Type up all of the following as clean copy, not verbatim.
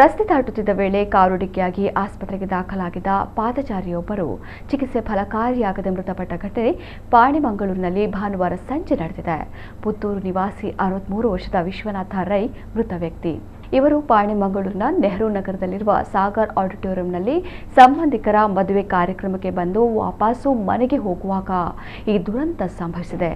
ರಸ್ತೆ ದಾಟುತ್ತಿದ್ದ ವೇಳೆ ಕಾರು ಡಿಕ್ಕಿಯಾಗಿ ಆಸ್ಪತ್ರೆಗೆ ದಾಖಲಾಗಿದ್ದ ಪಾದಚಾರಿಯೊಬ್ಬರು ಚಿಕಿತ್ಸೆ ಫಲಕಾರಿಯಾಗದೆ ಮೃತಪಟ್ಟ ಘಟನೆ ಪಾಣೆಮಂಗಳೂರಿನಲ್ಲಿ ಭಾನುವಾರ ಸಂಜೆ ನಡೆದಿದೆ. ಪುತ್ತೂರು ನಿವಾಸಿ 63 ವರ್ಷದ ವಿಶ್ವನಾಥ ರೈ ಮೃತ ವ್ಯಕ್ತಿ. ಇವರು ಪಾಣೆಮಂಗಳೂರಿನ ನೆಹರು ನಗರದಲ್ಲಿರುವ ಸಾಗರ್ ಆಡಿಟೋರಿಯಂನಲ್ಲಿ ಸಂಬಂಧಿಕರ ಮದುವೆ ಕಾರ್ಯಕ್ರಮಕ್ಕೆ ಬಂದು ವಾಪಸ್ಸು ಮನೆಗೆ ಹೋಗುವಾಗ ಈ ದುರಂತ ಸಂಭವಿಸಿದೆ.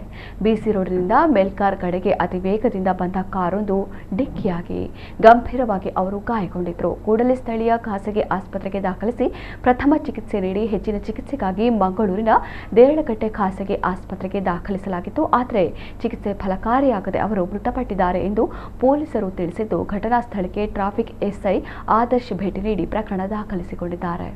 ಬಿಸಿ ರೋಡ್ನಿಂದ ಮೆಲ್ಕಾರ್ ಕಡೆಗೆ ಅತಿ ವೇಗದಿಂದ ಬಂದ ಕಾರೊಂದು ಡಿಕ್ಕಿಯಾಗಿ ಗಂಭೀರವಾಗಿ ಅವರು ಗಾಯಗೊಂಡಿದ್ದರು. ಕೂಡಲೇ ಸ್ಥಳೀಯ ಖಾಸಗಿ ಆಸ್ಪತ್ರೆಗೆ ದಾಖಲಿಸಿ ಪ್ರಥಮ ಚಿಕಿತ್ಸೆ ನೀಡಿ ಹೆಚ್ಚಿನ ಚಿಕಿತ್ಸೆಗಾಗಿ ಮಂಗಳೂರಿನ ದೇರಳಕಟ್ಟೆ ಖಾಸಗಿ ಆಸ್ಪತ್ರೆಗೆ ದಾಖಲಿಸಲಾಗಿತ್ತು. ಆದರೆ ಚಿಕಿತ್ಸೆ ಫಲಕಾರಿಯಾಗದೆ ಅವರು ಮೃತಪಟ್ಟಿದ್ದಾರೆ ಎಂದು ಪೊಲೀಸರು ತಿಳಿಸಿದ್ದು, ಘಟನಾ ಸ್ಥಳಕ್ಕೆ ಟ್ರಾಫಿಕ್ ಎಸ್ಐ ಆದರ್ಶ್ ಭೇಟಿ ನೀಡಿ ಪ್ರಕರಣ ದಾಖಲಿಸಿಕೊಂಡಿದ್ದಾರೆ.